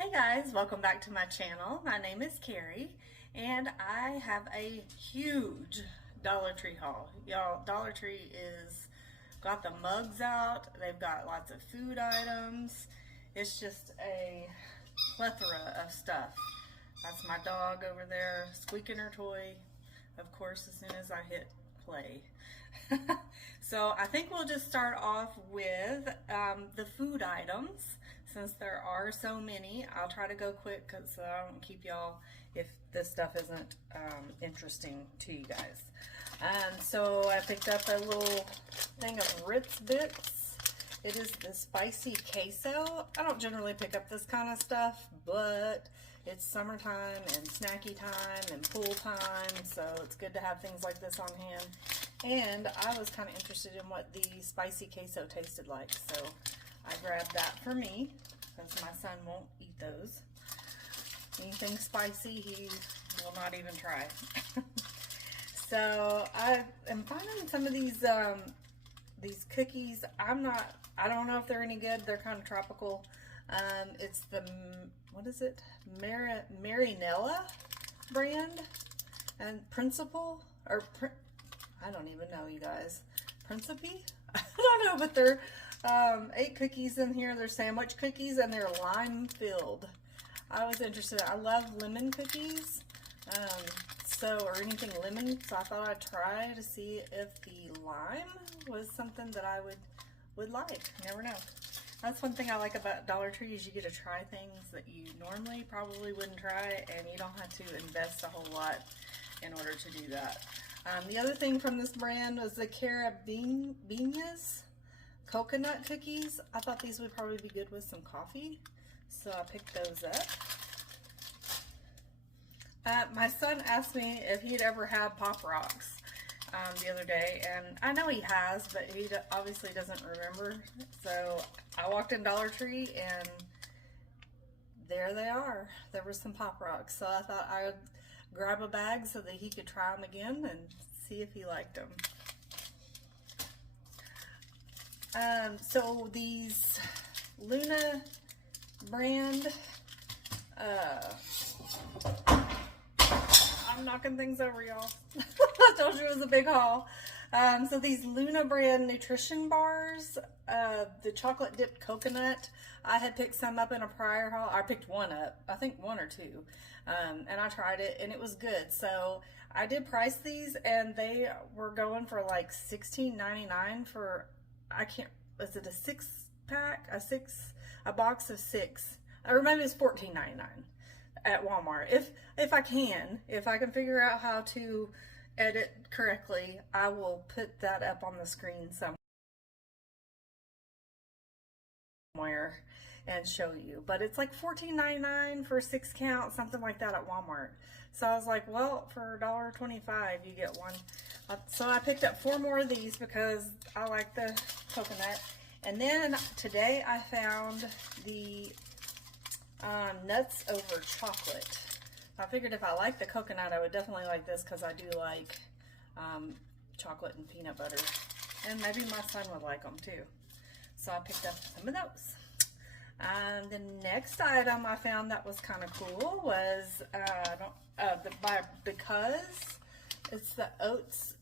Hey guys, welcome back to my channel. My name is Carrie and I have a huge Dollar Tree haul. Y'all, Dollar Tree is got the mugs out. They've got lots of food items. It's just a plethora of stuff. That's my dog over there squeaking her toy, of course, as soon as I hit play. So I think we'll just start off with the food items. Since there are so many, I'll try to go quick so I don't keep y'all if this stuff isn't interesting to you guys. So I picked up a little thing of Ritz Bits. It is the spicy queso. I don't generally pick up this kind of stuff, but it's summertime and snacky time and pool time, so it's good to have things like this on hand. And I was kind of interested in what the spicy queso tasted like, so I grabbed that for me because my son won't eat those. Anything spicy, he will not even try. So I am finding some of these cookies. I don't know if they're any good. They're kind of tropical. It's the, what is it? Marinella brand and Principal, or I don't even know, you guys. Principe? I don't know, but they're 8 cookies in here. They're sandwich cookies and they're lime filled. I was interested. I love lemon cookies, or anything lemon. So I thought I'd try to see if the lime was something that I would like. You never know. That's one thing I like about Dollar Tree is you get to try things that you normally probably wouldn't try, and you don't have to invest a whole lot in order to do that. The other thing from this brand was the Carabinias coconut cookies. I thought these would probably be good with some coffee, so I picked those up. My son asked me if he'd ever had Pop Rocks the other day, and I know he has, but he obviously doesn't remember. So I walked in Dollar Tree and there they are. There were some Pop Rocks, so I thought I would grab a bag so that he could try them again and see if he liked them. So these Luna brand, I'm knocking things over, y'all. I told you it was a big haul. So these Luna brand nutrition bars, the chocolate dipped coconut, I had picked some up in a prior haul. I picked one up, I think 1 or 2, and I tried it and it was good. So I did price these and they were going for like $16.99 for, was it a 6-pack? A box of 6. Or maybe it's $14.99 at Walmart. If I can figure out how to edit correctly, I will put that up on the screen somewhere and show you. But it's like $14.99 for a 6 count, something like that at Walmart. So I was like, well, for $1.25 you get one. So I picked up 4 more of these because I like the coconut. And then today I found the nuts over chocolate. I figured if I like the coconut, I would definitely like this because I do like chocolate and peanut butter. And maybe my son would like them too. So I picked up some of those. The next item I found that was kind of cool was because it's the oats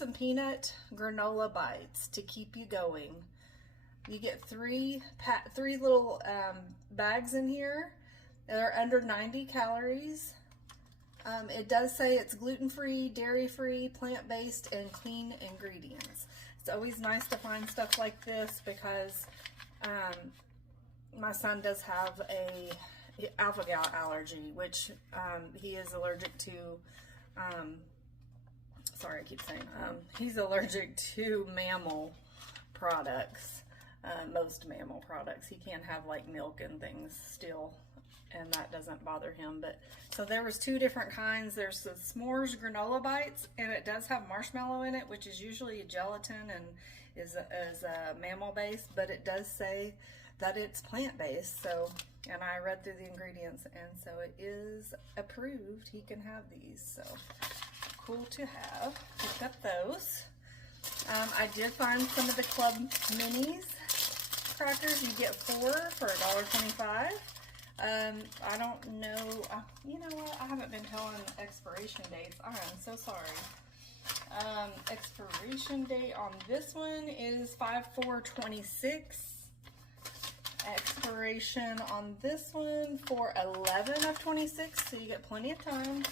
and peanut granola bites to keep you going. You get 3 little bags in here. They're under 90 calories. It does say it's gluten-free, dairy-free, plant-based, and clean ingredients. It's always nice to find stuff like this because my son does have a alpha-gal allergy, which he is allergic to. Sorry, I keep saying he's allergic to mammal products. Most mammal products. He can't have like milk and things still, and that doesn't bother him. But so there was 2 different kinds. There's the s'mores granola bites, and it does have marshmallow in it, which is usually a gelatin and is a mammal based, but it does say that it's plant-based. So, and I read through the ingredients, and so it is approved. He can have these, so cool to have. Picked up those. I did find some of the Club Minis crackers. You get 4 for $1.25. I don't know. You know what? I haven't been telling expiration dates. I am so sorry. Expiration date on this one is 5/4/26. Expiration on this one for 11/26, so you get plenty of time.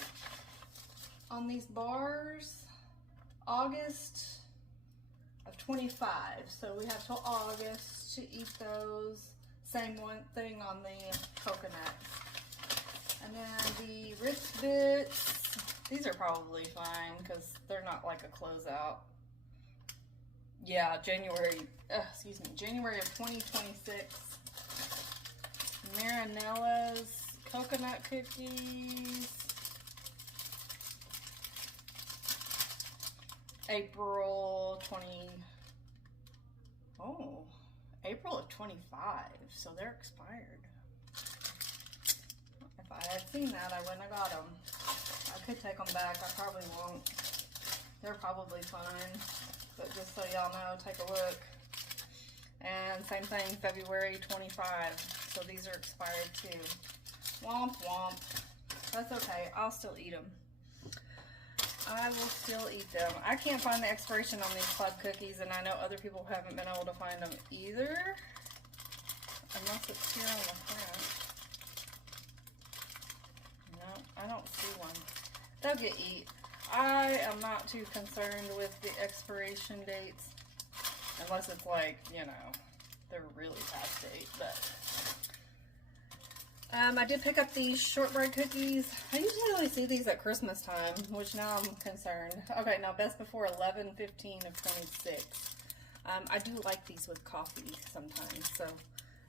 On these bars, August of 25, so we have till August to eat those. Same one thing on the coconut. And then the wrist bits, these are probably fine because they're not like a closeout. Yeah, January of 2026. Marinella's coconut cookies. April of 25, so they're expired. If I had seen that, I wouldn't have got them. I could take them back. I probably won't. They're probably fine, but just so y'all know, take a look. And same thing, February 25. So these are expired too. Womp womp. That's okay. I'll still eat them. I will still eat them. I can't find the expiration on these club cookies, and I know other people haven't been able to find them either. Unless it's here on the front. No, I don't see one. They'll get eat. I am not too concerned with the expiration dates. Unless it's like, you know, they're really past date, but... I did pick up these shortbread cookies. I usually only see these at Christmas time, which now I'm concerned. Okay, now best before 11/15/26. I do like these with coffee sometimes, so,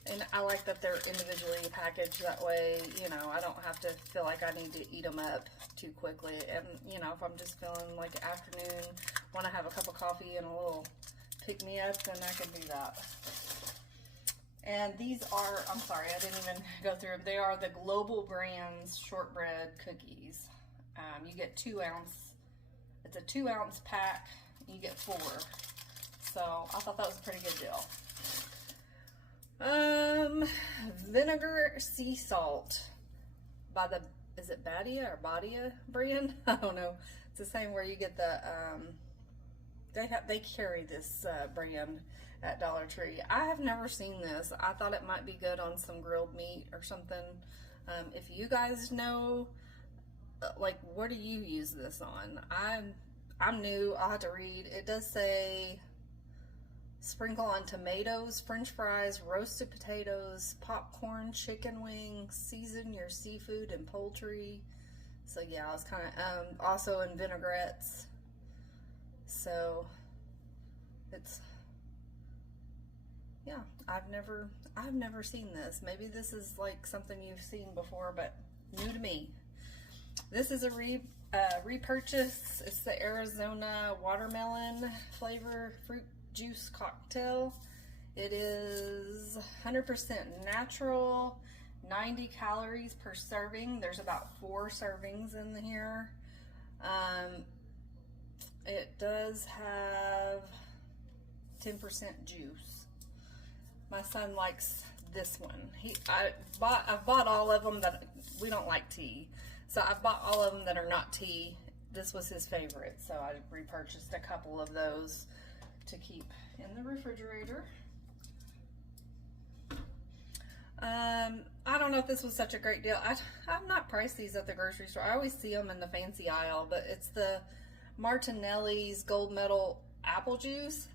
and I like that they're individually packaged. That way, you know, I don't have to feel like I need to eat them up too quickly. And, you know, if I'm just feeling like afternoon, want to have a cup of coffee and a little pick-me-up, then I can do that. And these are, I'm sorry, I didn't even go through them. They are the Global Brands shortbread cookies. You get 2 ounce, it's a 2 ounce pack, you get 4. So I thought that was a pretty good deal. Vinegar sea salt by the, is it Badia or Badia brand? I don't know. It's the same where you get the, they carry this brand at Dollar Tree. I have never seen this. I thought it might be good on some grilled meat or something. If you guys know, like, what do you use this on? I'm new. I'll have to read. It does say sprinkle on tomatoes, french fries, roasted potatoes, popcorn, chicken wings, season your seafood and poultry. So yeah, I was kind of, also in vinaigrettes. So it's, yeah, I've never seen this. Maybe this is like something you've seen before, but new to me. This is a repurchase. It's the Arizona watermelon flavor fruit juice cocktail. It is 100% natural, 90 calories per serving. There's about 4 servings in here. It does have 10% juice. My son likes this one. I've bought all of them that we don't like tea. So I've bought all of them that are not tea. This was his favorite, so I repurchased a couple of those to keep in the refrigerator. I don't know if this was such a great deal. I've not priced these at the grocery store. I always see them in the fancy aisle, but it's the Martinelli's Gold Medal apple juice.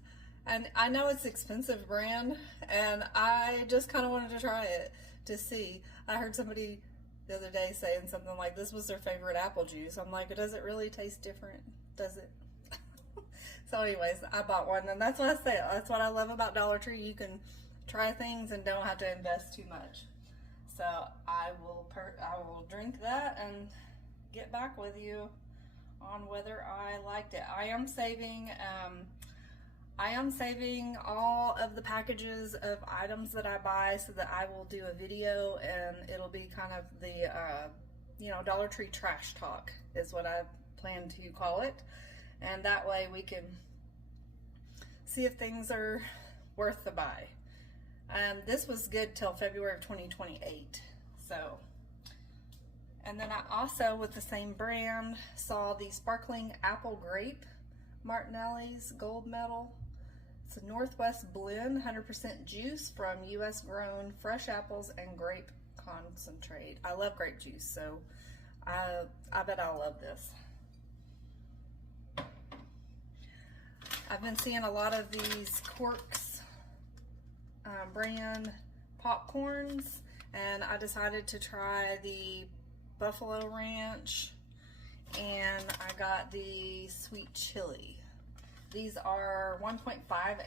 And I know it's expensive brand, and I just kind of wanted to try it to see. I heard somebody the other day saying something like this was their favorite apple juice. I'm like, does it really taste different? Does it? So anyways, I bought one, and that's what I say. That's what I love about Dollar Tree. You can try things and don't have to invest too much. So I will drink that and get back with you on whether I liked it. I am saving all of the packages of items that I buy so that I will do a video, and it'll be kind of the Dollar Tree trash talk is what I plan to call it. And that way we can see if things are worth the buy. This was good till February of 2028. So, and then I also, with the same brand, saw the sparkling apple grape Martinelli's Gold Medal. It's a Northwest blend, 100% juice from U.S. grown fresh apples and grape concentrate. I love grape juice, so I bet I'll love this. I've been seeing a lot of these Corks brand popcorns, and I decided to try the Buffalo Ranch, and I got the sweet chili. These are 1.5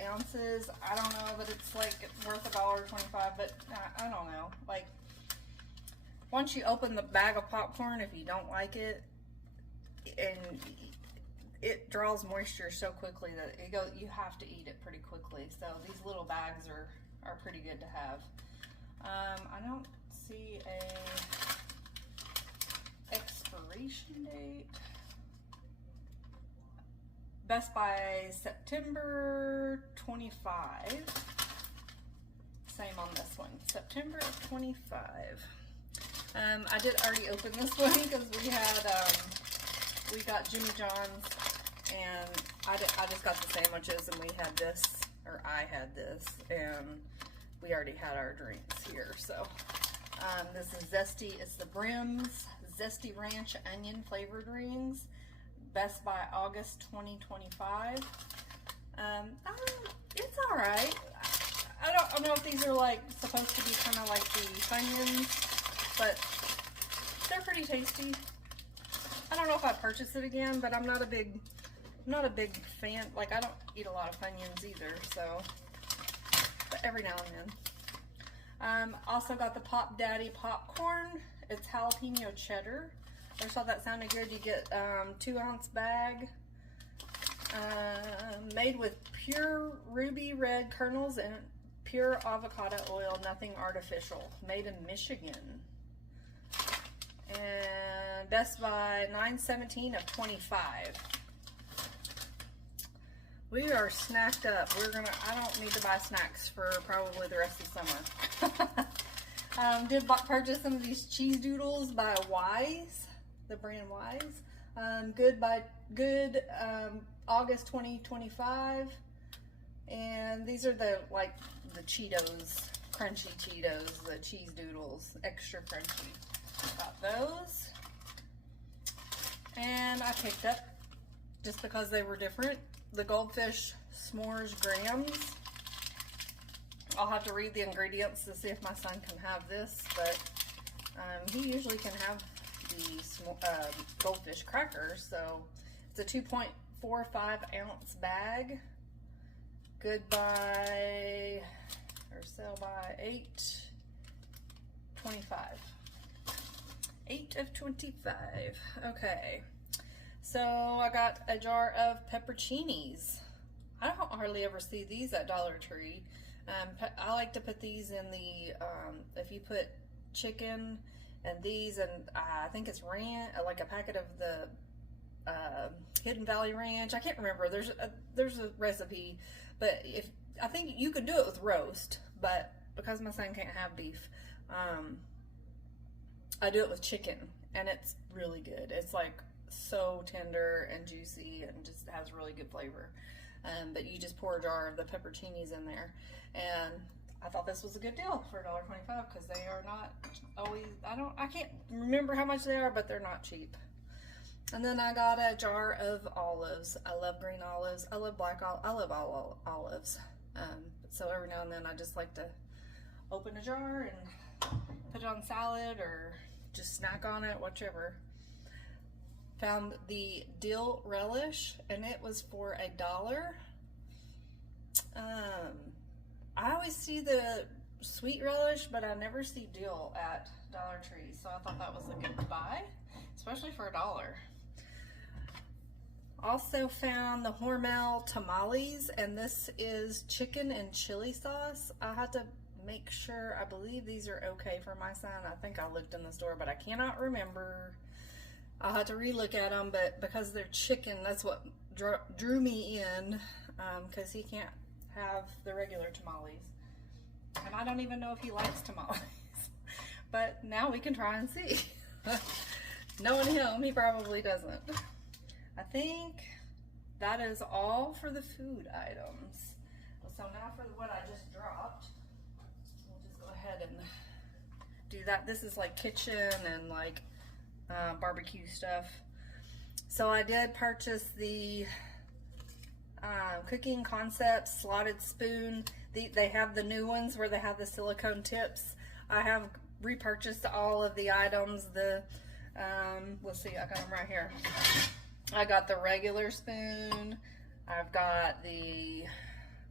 ounces. I don't know that it's like worth $1.25, but I don't know. Like, once you open the bag of popcorn, if you don't like it, and it draws moisture so quickly that you have to eat it pretty quickly. So these little bags are pretty good to have. I don't see a expiration date. Best by September 25. Same on this one, September of 25. I did already open this one because we got Jimmy John's, and I just got the sandwiches, and we had this, or I had this, and we already had our drinks here. So this is Zesty. It's the Brim's Zesty Ranch Onion Flavored Rings. Best by August 2025. It's all right. I don't know if these are like supposed to be kind of like the Funyuns, but they're pretty tasty. I don't know if I purchase it again, but I'm not a big fan. Like, I don't eat a lot of Funyuns either, so, but every now and then. Also got the Pop Daddy popcorn. It's jalapeno cheddar. I just thought that sounded good. You get 2-ounce bag, made with pure ruby red kernels and pure avocado oil, nothing artificial. Made in Michigan. And Best by 9/17 of 25. We are snacked up. I don't need to buy snacks for probably the rest of summer. Did purchase some of these cheese doodles by Wise, the brand Wise. Good August 2025 . And these are the Cheetos, crunchy Cheetos, the cheese doodles, extra crunchy. Got those. And I picked up, just because they were different, the Goldfish S'mores Grams. I'll have to read the ingredients to see if my son can have this, but he usually can have the goldfish crackers. So it's a 2.45 ounce bag. Good by, or sell by 8/25. 8 of 25. Okay, so I got a jar of pepperoncinis. I don't hardly ever see these at Dollar Tree. I like to put these in the, if you put chicken and these, and I think it's ranch, like a packet of the Hidden Valley Ranch. I can't remember. There's a recipe, but I think you could do it with roast, but because my son can't have beef, I do it with chicken, and it's really good. It's like so tender and juicy and just has really good flavor. But you just pour a jar of the pepperoncinis in there, and I thought this was a good deal for $1.25 because they are not always, I can't remember how much they are, but they're not cheap. And then I got a jar of olives. I love green olives. I love black olives. I love all olives. So every now and then I just like to open a jar and put it on salad or just snack on it, whichever. Found the dill relish, and it was for $1. I always see the sweet relish, but I never see dill at Dollar Tree, so I thought that was a good buy, especially for $1. Also found the Hormel tamales, and this is chicken and chili sauce. I had to make sure, I believe these are okay for my son. I think I looked in the store, but I cannot remember. I'll have to relook at them, but because they're chicken, that's what drew me in, because he can't have the regular tamales. And I don't even know if he likes tamales. But now we can try and see. Knowing him, he probably doesn't. I think that is all for the food items. So now for what I just dropped, we'll just go ahead and do that. This is like kitchen and like barbecue stuff. So I did purchase the Cooking Concepts slotted spoon. They have the new ones where they have the silicone tips. I have repurchased all of the items. Let's see, I got them right here. I got the regular spoon. I've got the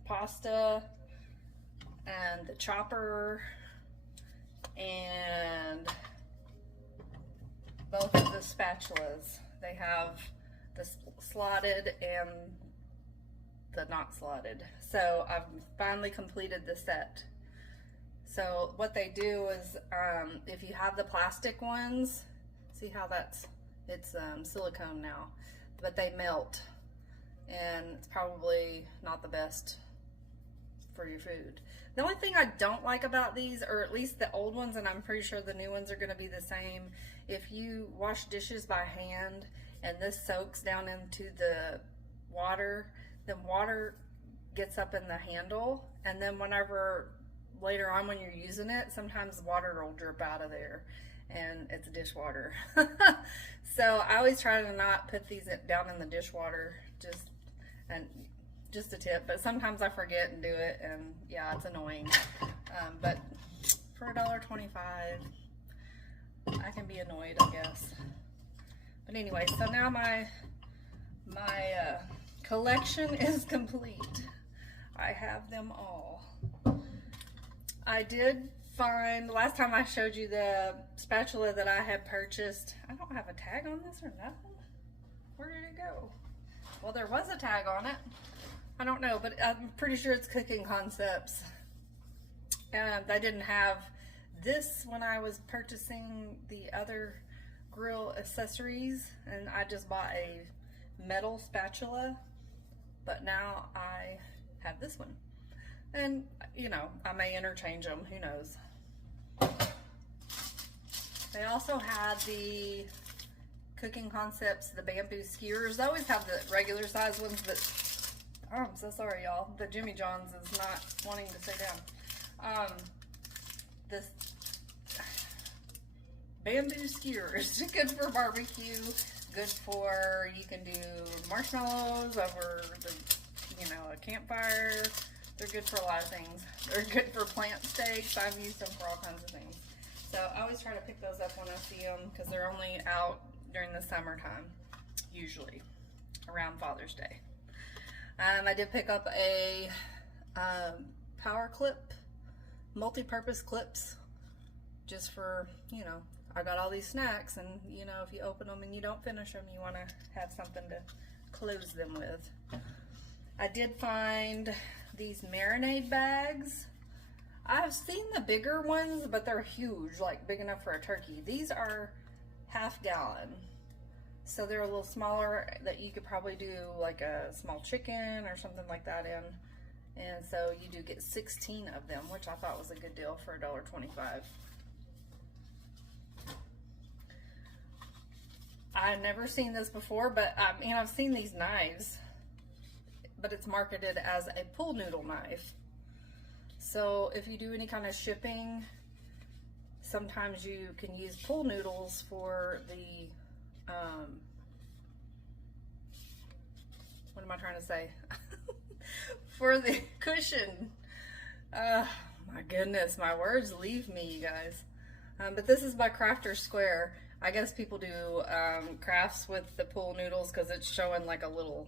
pasta and the chopper and both of the spatulas. They have the slotted and the not slotted. So I've finally completed the set. So what they do is, if you have the plastic ones, see how it's silicone now, but they melt, and it's probably not the best for your food. The only thing I don't like about these, or at least the old ones, and I'm pretty sure the new ones are going to be the same, if you wash dishes by hand and this soaks down into the water, then water gets up in the handle, and then whenever later on when you're using it, sometimes water will drip out of there and it's dishwater. So I always try to not put these down in the dishwater, just a tip, but sometimes I forget and do it, and yeah, it's annoying. But for $1.25, I can be annoyed, I guess. But anyway, so now my collection is complete. I have them all. I did find, last time I showed you the spatula that I had purchased. I don't have a tag on this or nothing. Where did it go? Well, there was a tag on it. I don't know, but I'm pretty sure it's Cooking Concepts. And I didn't have this when I was purchasing the other grill accessories, and I just bought a metal spatula, but now I have this one. And, you know, I may interchange them, who knows. They also had the Cooking Concepts, the bamboo skewers. They always have the regular size ones, but oh, I'm so sorry, y'all. The Jimmy John's is not wanting to sit down. This bamboo skewers, good for barbecue, good for, you can do marshmallows over the, a campfire. They're good for a lot of things. They're good for plant steaks. I've used them for all kinds of things. So I always try to pick those up when I see them, because they're only out during the summertime, usually around Father's Day. I did pick up a power clip, multi-purpose clips, just for, I got all these snacks, and if you open them and you don't finish them, you want to have something to close them with. I did find these marinade bags. I've seen the bigger ones, but they're huge, like big enough for a turkey. These are half-gallon, so they're a little smaller, that you could probably do like a small chicken or something like that in. And so you do get 16 of them, which I thought was a good deal for $1.25. I've never seen this before, but I've seen these knives, but it's marketed as a pool noodle knife. So if you do any kind of shipping, sometimes you can use pool noodles for the, what am I trying to say? For the cushion. My goodness, my words leave me, you guys. But this is by Crafter Square. I guess people do crafts with the pool noodles, because it's showing like a little,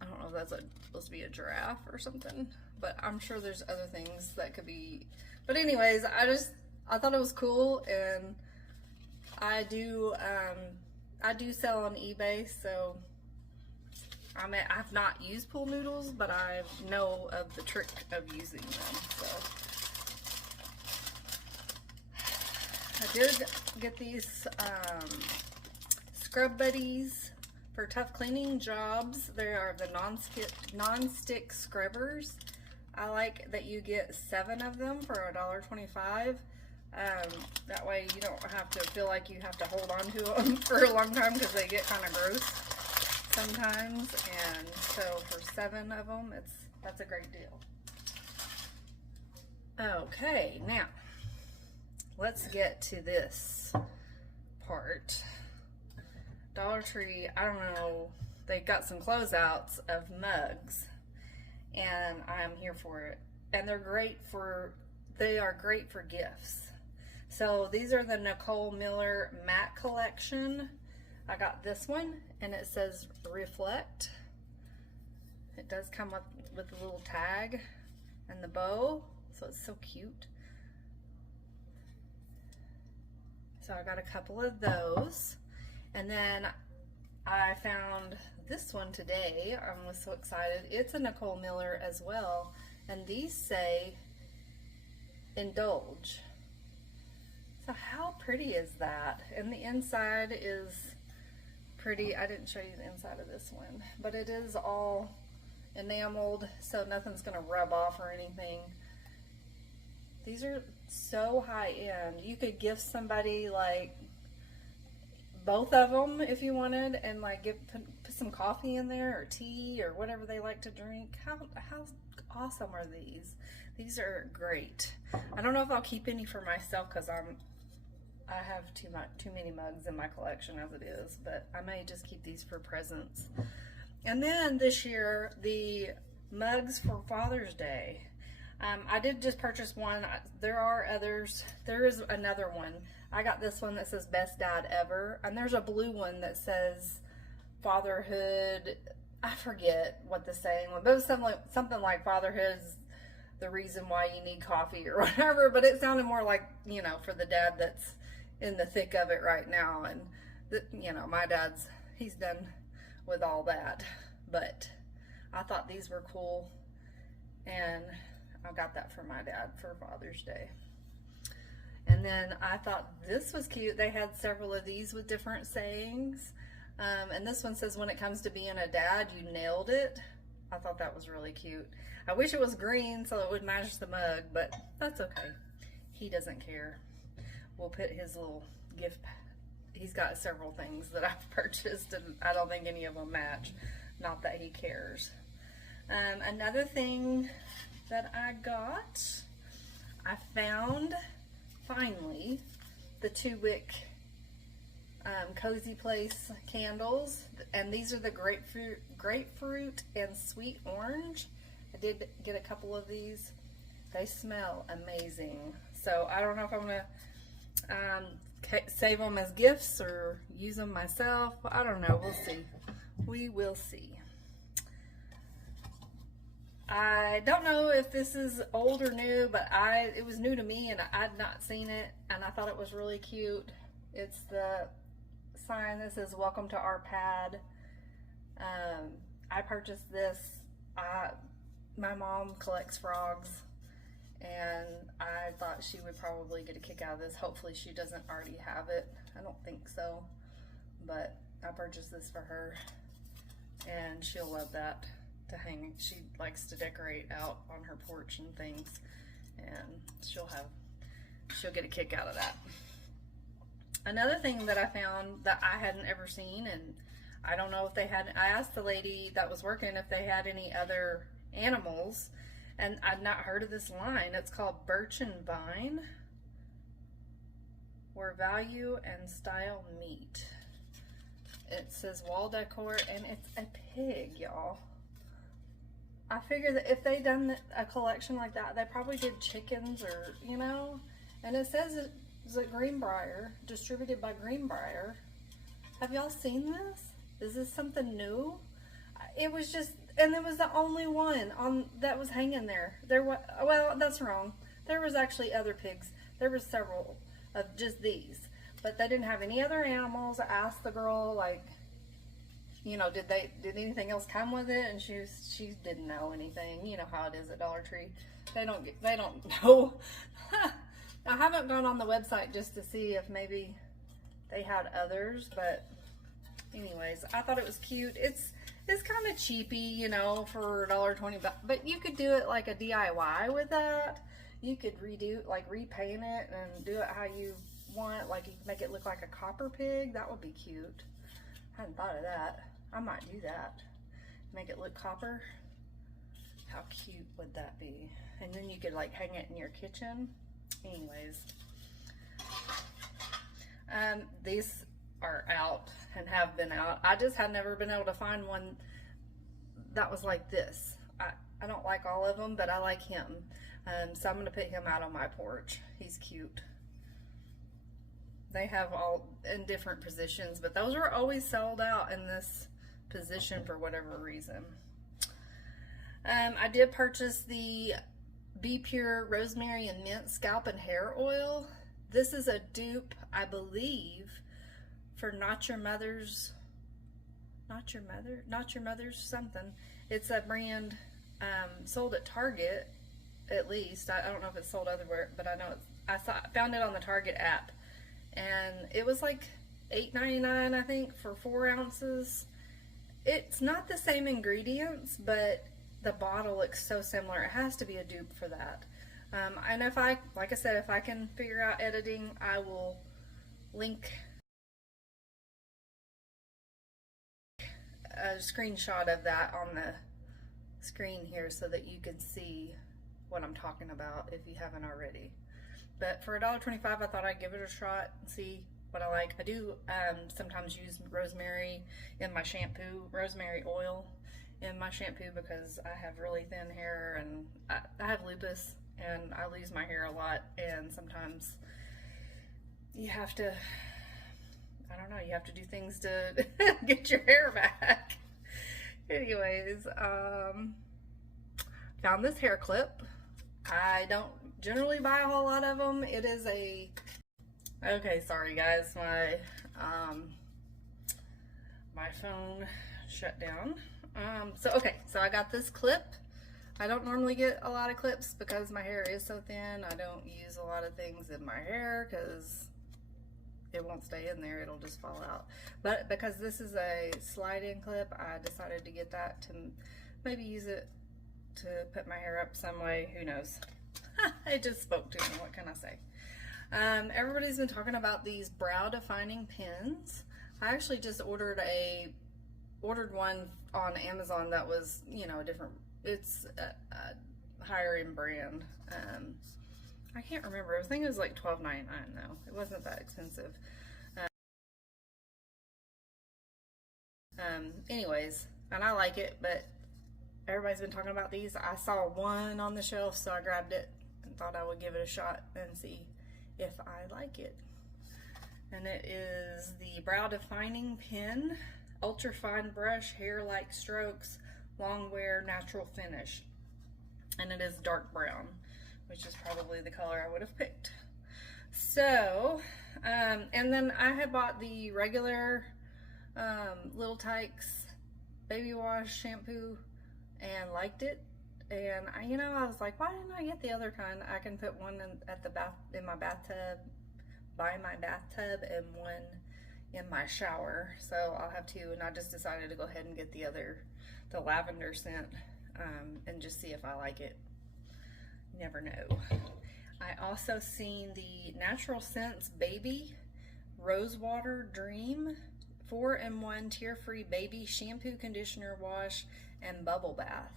I don't know if that's supposed to be a giraffe or something, but I'm sure there's other things that could be. But anyways, I thought it was cool, and I do sell on eBay, so I've not used pool noodles, but I know of the trick of using them. So I did get these Scrub Buddies for tough cleaning jobs. They are the non-stick scrubbers. I like that you get 7 of them for $1.25. That way you don't have to feel like you have to hold on to them for a long time because they get kind of gross sometimes. And so for 7 of them, that's a great deal. Okay, now let's get to this part. Dollar Tree, I don't know, they got some closeouts of mugs, and I'm here for it. And they are great for gifts. So these are the Nicole Miller Matte Collection. I got this one, and it says Reflect. It does come with a little tag and the bow, so it's so cute. So I got a couple of those. And then I found this one today. I was so excited. It's a Nicole Miller as well. And these say Indulge. So how pretty is that? And the inside is pretty. I didn't show you the inside of this one, but it is all enameled, so nothing's gonna rub off or anything. These are so high end. You could gift somebody like both of them if you wanted, and like put some coffee in there or tea or whatever they like to drink. How awesome are these? These are great. I don't know if I'll keep any for myself because I have too many mugs in my collection as it is, but I may just keep these for presents. And then this year, the mugs for Father's Day. I did just purchase one. There are others. There is another one. I got this one that says Best Dad Ever, and there's a blue one that says Fatherhood. I forget what the saying was, but it was something like fatherhood's the reason why you need coffee or whatever, but it sounded more like, you know, for the dad that's in the thick of it right now. And you know, my dad's, he's done with all that, but I thought these were cool, and I got that for my dad for Father's Day. And then I thought this was cute. They had several of these with different sayings, and this one says, when it comes to being a dad, you nailed it. I thought that was really cute. I wish it was green so it would match the mug, but that's okay. He doesn't care. We'll put his little gift. He's got several things that I've purchased, and I don't think any of them match. Not that he cares. Another thing that I got, I found finally the 2-wick Cozy Place candles, and these are the grapefruit and sweet orange. I did get a couple of these. They smell amazing. So I don't know if I'm gonna save them as gifts or use them myself. I don't know. We'll see. We will see. I don't know if this is old or new, but it was new to me, and I'd not seen it, and I thought it was really cute. It's the sign that says "Welcome to our pad." I purchased this. My mom collects frogs, and I thought she would probably get a kick out of this. Hopefully she doesn't already have it. I don't think so, but I purchased this for her, and she'll love that to hang. She likes to decorate out on her porch and things, and she'll get a kick out of that. Another thing that I found that I hadn't ever seen, and I don't know if they had, I asked the lady that was working if they had any other animals, and I'd not heard of this line. It's called Birch and Vine, where value and style meet. It says wall decor, and it's a pig, y'all. I figure that if they done a collection like that, they probably did chickens, or, you know, and it says it's at Greenbrier, distributed by Greenbrier. Have y'all seen this? Is this something new? It was just, and it was the only one on that was hanging there. Well, that's wrong. There was actually other pigs. There was several of just these, but they didn't have any other animals. I asked the girl, like, you know, did anything else come with it? And she didn't know anything. You know how it is at Dollar Tree. They don't know. I haven't gone on the website just to see if maybe they had others, but anyways, I thought it was cute. It's kind of cheapy, you know, for $1.20, but you could do it like a DIY with that. you could redo, like repaint it and do it how you want. Like you could make it look like a copper pig. That would be cute. I hadn't thought of that. I might do that. Make it look copper. How cute would that be? And then you could like hang it in your kitchen. Anyways, these are out and have been out. I just had never been able to find one that was like this. I don't like all of them, but I like him. So I'm going to put him out on my porch. He's cute. They have all in different positions, but those are always sold out in this position for whatever reason. I did purchase the Be Pure Rosemary and Mint Scalp and Hair Oil. This is a dupe, I believe, for Not Your Mother's something. It's a brand sold at Target, at least. I don't know if it's sold everywhere, but I know I found it on the Target app, and it was like $8.99, I think, for 4 ounces. It's not the same ingredients, but the bottle looks so similar. It has to be a dupe for that. And if like I said, if I can figure out editing, I will link a screenshot of that on the screen here so that you can see what I'm talking about if you haven't already. But for $1.25, I thought I'd give it a shot and see what I like. I do sometimes use rosemary in my shampoo, rosemary oil in my shampoo, because I have really thin hair and I have lupus and I lose my hair a lot, and sometimes you have to, I don't know, you have to do things to get your hair back. Anyways, found this hair clip. I don't generally buy a whole lot of them. It is a, okay, sorry guys, my phone shut down. So I got this clip. I don't normally get a lot of clips because my hair is so thin. I don't use a lot of things in my hair because it won't stay in there, it'll just fall out. But because this is a slide-in clip, I decided to get that to maybe use it to put my hair up some way. Who knows? It just spoke to me, what can I say? Everybody's been talking about these brow defining pens. I actually just ordered one on Amazon that was, you know, a different, it's a higher end brand. I can't remember. I think it was like $12.99 though. It wasn't that expensive. Anyways, and I like it, but everybody's been talking about these. I saw one on the shelf, so I grabbed it and thought I would give it a shot and see if I like it. And it is the Brow Defining Pen, Ultra Fine Brush, Hair-like Strokes, Long Wear, Natural Finish. And it is dark brown, which is probably the color I would have picked. So, and then I had bought the regular Little Tykes baby wash shampoo and liked it. And I was like, why didn't I get the other kind? I can put one in my bathtub, by my bathtub, and one in my shower. So I'll have two, and I just decided to go ahead and get the lavender scent, and just see if I like it. You never know. I also seen the Natural Scents Baby Rosewater Dream 4-in-1 tear-free baby shampoo, conditioner, wash, and bubble bath.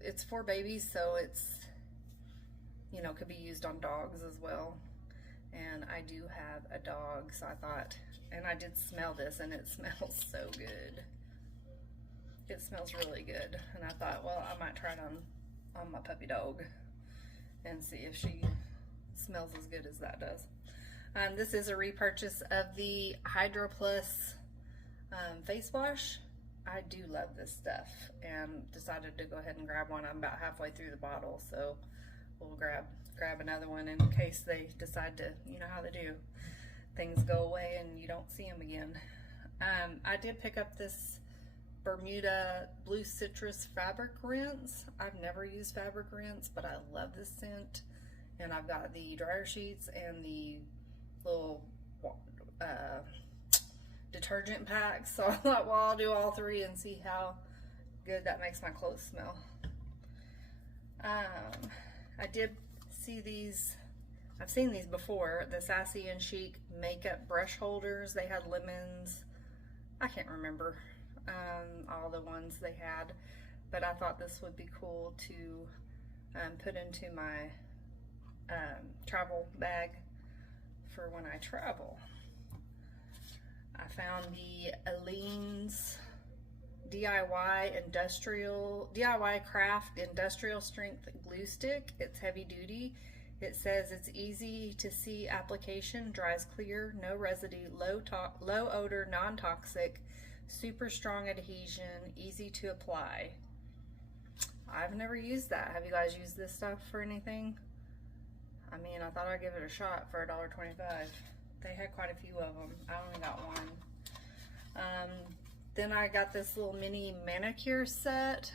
It's for babies, so it's, could be used on dogs as well. And I do have a dog, so I thought, and I did smell this, and it smells so good. It smells really good, and I thought, well, I might try it on my puppy dog and see if she smells as good as that does. This is a repurchase of the Hydro Plus face wash. I do love this stuff, and decided to go ahead and grab one. I'm about halfway through the bottle, so we'll grab another one in case they decide to, you know how they do. Things go away and you don't see them again. I did pick up this Bermuda Blue Citrus Fabric Rinse. I've never used fabric rinse, but I love this scent. And I've got the dryer sheets and the little detergent packs. So I thought, well, I'll do all three and see how good that makes my clothes smell. I did see these, I've seen these before, the Sassy and Chic makeup brush holders. They had lemons. I can't remember all the ones they had, but I thought this would be cool to put into my travel bag for when I travel. I found the Aleene's DIY craft industrial strength glue stick. It's heavy duty. It says it's easy to see application, dries clear, no residue, low odor, non-toxic, super strong adhesion, easy to apply. I've never used that. Have you guys used this stuff for anything? I mean, I thought I'd give it a shot for $1.25. They had quite a few of them. I only got one. Then I got this little mini manicure set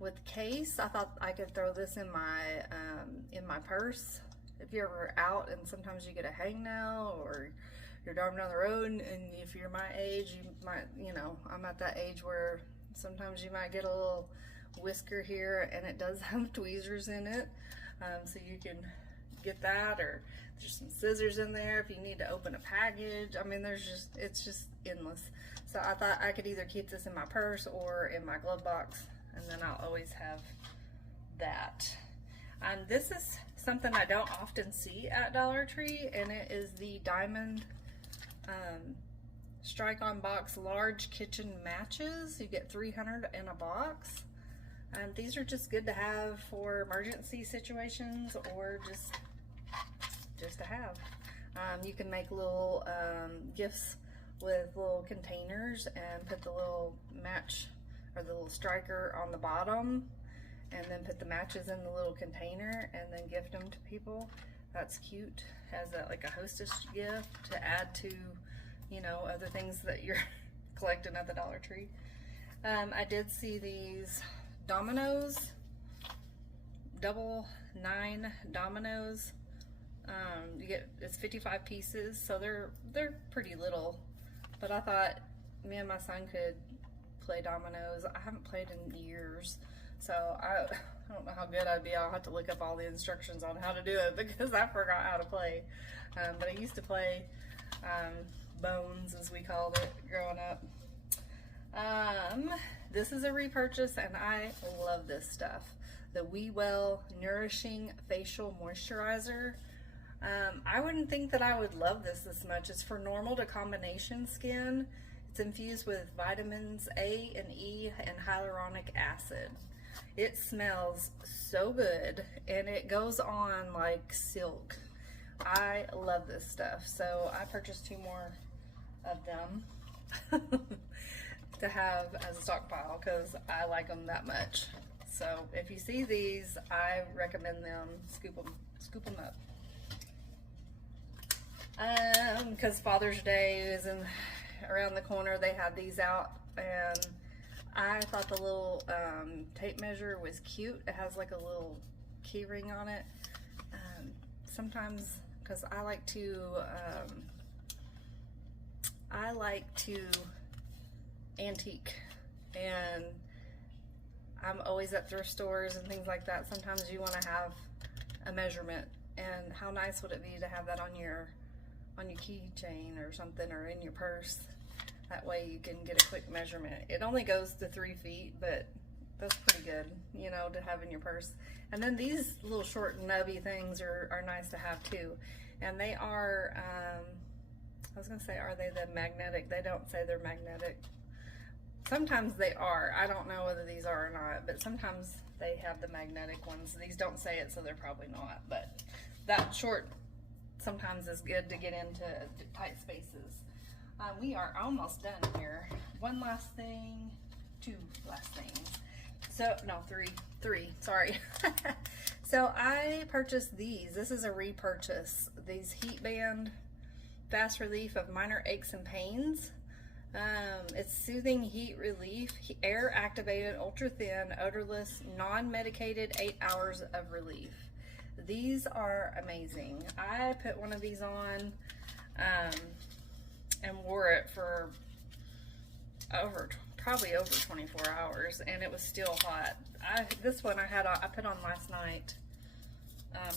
with case. I thought I could throw this in my purse. If you're ever out and sometimes you get a hangnail or you're driving down the road, and if you're my age, you might, you know, I'm at that age where sometimes you might get a little whisker here, and it does have tweezers in it, so you can get that, or there's some scissors in there if you need to open a package. I mean, it's just endless. So I thought I could either keep this in my purse or in my glove box, and then I'll always have that. This is something I don't often see at Dollar Tree, and it is the Diamond Strike on Box large kitchen matches. You get 300 in a box. These are just good to have for emergency situations, or just to have. You can make little gifts with little containers and put the little match or the little striker on the bottom, and then put the matches in the little container and then gift them to people. That's cute. Has like a hostess gift to add to, you know, other things that you're collecting at the Dollar Tree. I did see these dominoes, double 9 dominoes. It's 55 pieces, so they're pretty little, but I thought me and my son could play dominoes. I haven't played in years, so I don't know how good I'd be. I'll have to look up all the instructions on how to do it, because I forgot how to play. But I used to play bones, as we called it, growing up. This is a repurchase, and I love this stuff. The We Well Nourishing Facial Moisturizer. I wouldn't think that I would love this much. It's for normal to combination skin. It's infused with vitamins A and E and hyaluronic acid. It smells so good, and it goes on like silk. I love this stuff, so I purchased 2 more of them to have as a stockpile, because I like them that much. So if you see these, I recommend them. Scoop them up. Because Father's Day is around the corner. They had these out, and I thought the little tape measure was cute. It has like a little key ring on it. Sometimes, because I like to antique, and I'm always at thrift stores and things like that. Sometimes you want to have a measurement, and how nice would it be to have that on your keychain or something, or in your purse. That way you can get a quick measurement. It only goes to 3 feet, but that's pretty good, you know, to have in your purse. And then these little short nubby things are nice to have too. And they are, I was gonna say, are they the magnetic? They don't say they're magnetic. Sometimes they are. I don't know whether these are or not, but sometimes they have the magnetic ones. These don't say it, so they're probably not. But that short sometimes is good to get into tight spaces. We are almost done here. One last thing, 2 last things. So, no, three, sorry. So I purchased these. This is a repurchase. These Heat Band Fast Relief of Minor Aches and Pains. It's soothing heat relief, air activated, ultra thin, odorless, non-medicated 8 hours of relief. These are amazing. I put one of these on and wore it for probably over 24 hours, and it was still hot. this one I put on last night,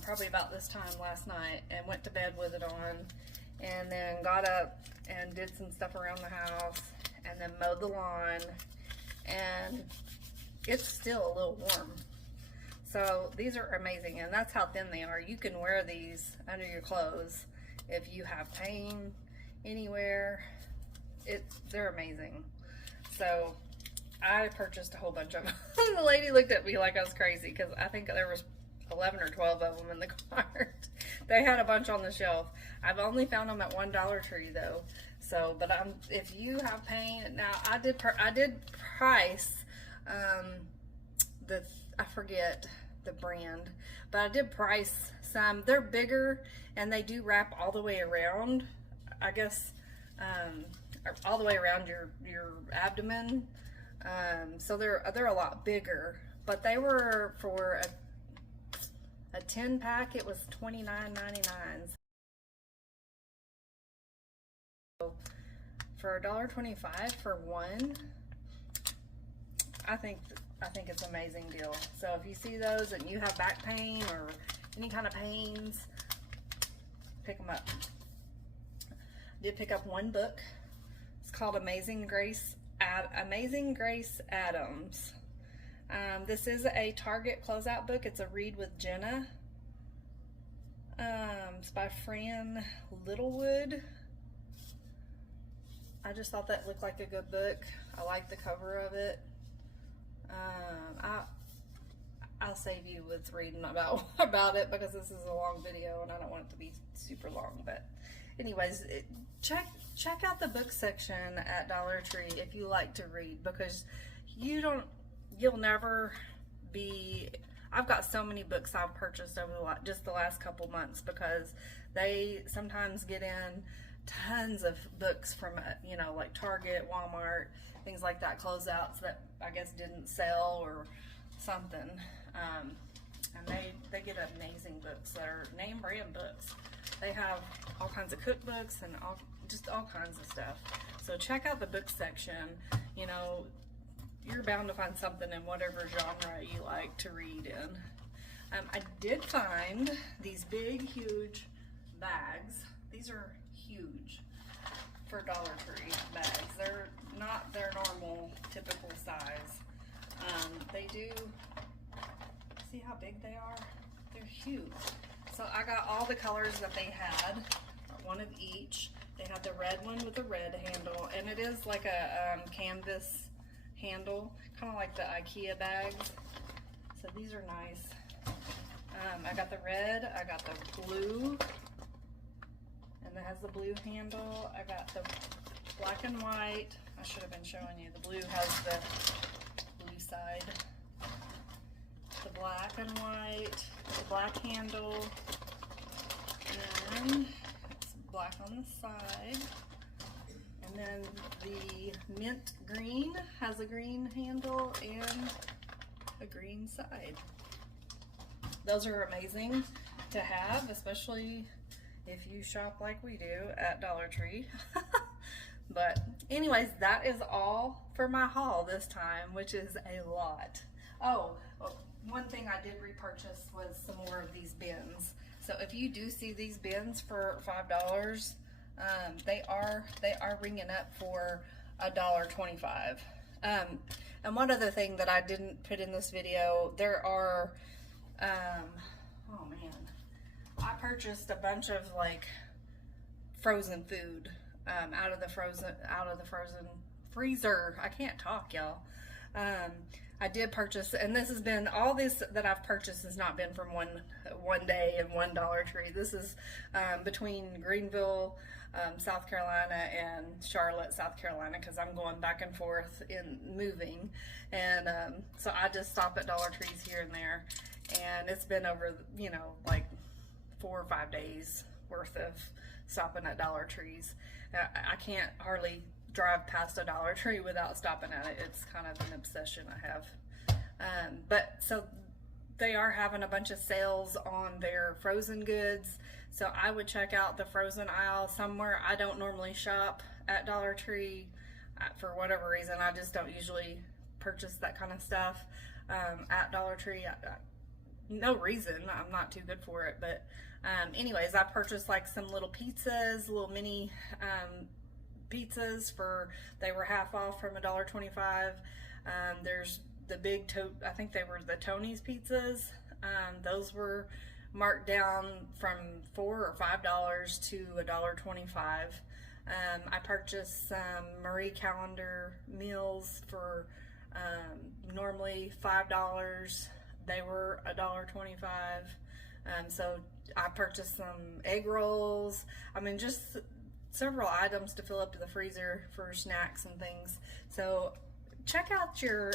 probably about this time last night, and went to bed with it on, and then got up and did some stuff around the house, and then mowed the lawn, and it's still a little warm. So these are amazing, and that's how thin they are. You can wear these under your clothes if you have pain anywhere. They're amazing. So I purchased a whole bunch of them. The lady looked at me like I was crazy because I think there was 11 or 12 of them in the cart. They had a bunch on the shelf. I've only found them at one Dollar Tree though. So, but if you have pain, now I did price I forget the brand, but I did price some. They're bigger and they do wrap all the way around, I guess, all the way around your abdomen. So they're a lot bigger, but they were for a 10 pack. It was $29.99. So for $1.25 for one, I think it's an amazing deal. So if you see those and you have back pain or any kind of pains, pick them up. I did pick up one book. It's called Amazing Grace Adams. This is a Target closeout book. It's a read with Jenna. It's by Fran Littlewood. I just thought that looked like a good book. I like the cover of it. I'll save you with reading about it because this is a long video and I don't want it to be super long. But anyways, check out the book section at Dollar Tree if you like to read, because you'll never be. I've got so many books I've purchased over just the last couple months, because they sometimes get in tons of books from like Target, Walmart, things like that, closeouts that I guess didn't sell or something, and they get amazing books that are name brand books. They have all kinds of cookbooks and just all kinds of stuff. So check out the book section. You're bound to find something in whatever genre you like to read in. I did find these big, huge bags. These are huge for Dollar Tree bags. They're not their normal, typical size. They do, see how big they are? They're huge. So I got all the colors that they had, one of each. They had the red one with the red handle, and it is like a canvas handle, kind of like the IKEA bags. So these are nice. I got the red, I got the blue, and it has the blue handle. I got the black and white. I should have been showing you. The blue has the blue side. The black and white, the black handle, and it's black on the side. And then the mint green has a green handle and a green side. Those are amazing to have, especially if you shop like we do at Dollar Tree. But anyways, that is all for my haul this time, which is a lot. Oh, one thing I did repurchase was some more of these bins. So if you do see these bins for $5, they are ringing up for $1.25. And one other thing that I didn't put in this video, there are, oh man, I purchased a bunch of like frozen food out of the frozen freezer. I can't talk, y'all. I did purchase, and this has been, all this that I've purchased has not been from one day and one Dollar Tree. This is between Greenville, South Carolina, and Charlotte, South Carolina, because I'm going back and forth in moving, and so I just stop at Dollar Trees here and there, and it's been over, like 4 or 5 days worth of stopping at Dollar Trees. I can't hardly drive past a Dollar Tree without stopping at it. It's kind of an obsession I have. But so they are having a bunch of sales on their frozen goods. So I would check out the frozen aisle somewhere. I don't normally shop at Dollar Tree for whatever reason. I just don't usually purchase that kind of stuff. at Dollar Tree. No reason, I'm not too good for it, but anyways, I purchased like some little pizzas, little mini pizzas they were half off from $1.25. There's the big I think they were the Tony's pizzas. Those were marked down from $4 or $5 to $1.25. I purchased some Marie Calendar meals for normally $5. They were $1.25. So I purchased some egg rolls. I mean, just several items to fill up to the freezer for snacks and things. So check out your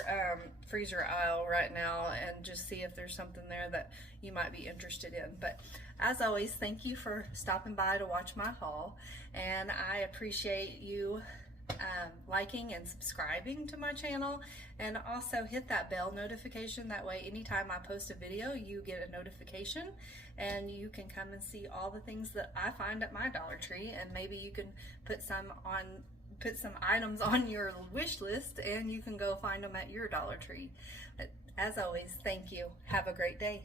freezer aisle right now and just see if there's something there that you might be interested in. But as always, thank you for stopping by to watch my haul, and I appreciate you liking and subscribing to my channel, and also hit that bell notification. That way anytime I post a video you get a notification and you can come and see all the things that I find at my Dollar Tree, and maybe you can put some items on your wish list and you can go find them at your Dollar Tree. But as always, thank you. Have a great day.